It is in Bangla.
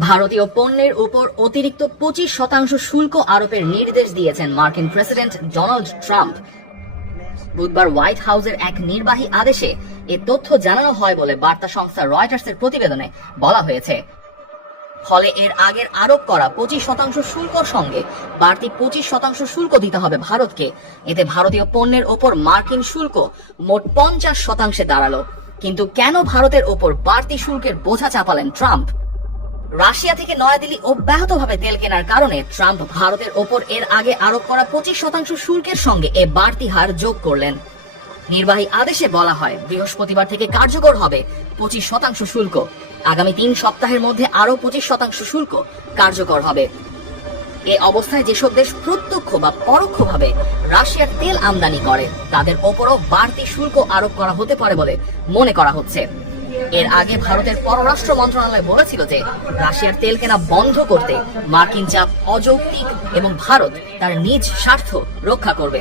ভারতীয় পণ্যের উপর অতিরিক্ত 25% শুল্ক আরোপের নির্দেশ দিয়েছেন মার্কিন প্রেসিডেন্ট ডোনাল্ড ট্রাম্প। বুধবার হোয়াইট হাউসের এক নির্বাহী আদেশে এ তথ্য জানানো হয় বলে বার্তা সংস্থা রয়টার্সের প্রতিবেদনে বলা হয়েছে। ফলে এর আগের আরোপ করা 25% শুল্কর সঙ্গে বাড়তি 25% শুল্ক দিতে হবে ভারতকে। এতে ভারতীয় পণ্যের ওপর মার্কিন শুল্ক মোট 50% দাঁড়ালো। কিন্তু কেন ভারতের ওপর বাড়তি শুল্কের বোঝা চাপালেন ট্রাম্প? রাশিয়া থেকে নয়াদিল্লি অব্যাহতভাবে তেল কেনার কারণে ট্রাম্প ভারতের ওপর এর আগে আরোপ করা 25% শুল্কের সঙ্গে এ বাড়তি হার যোগ করলেন। নির্বাহী আদেশে বলা হয়, বৃহস্পতিবার থেকে কার্যকর হবে 25% শুল্ক। আগামী 3 সপ্তাহের মধ্যে আরো 25% শুল্ক কার্যকর হবে। এ অবস্থায় যেসব দেশ প্রত্যক্ষ বা পরোক্ষভাবে রাশিয়ার তেল আমদানি করে তাদের ওপরও বাড়তি শুল্ক আরোপ করা হতে পারে বলে মনে করা হচ্ছে। এর আগে ভারতের পররাষ্ট্র মন্ত্রণালয় বলেছিল যে রাশিয়ার তেল কেনা বন্ধ করতে মার্কিন চাপ অযৌক্তিক এবং ভারত তার নিজ স্বার্থ রক্ষা করবে।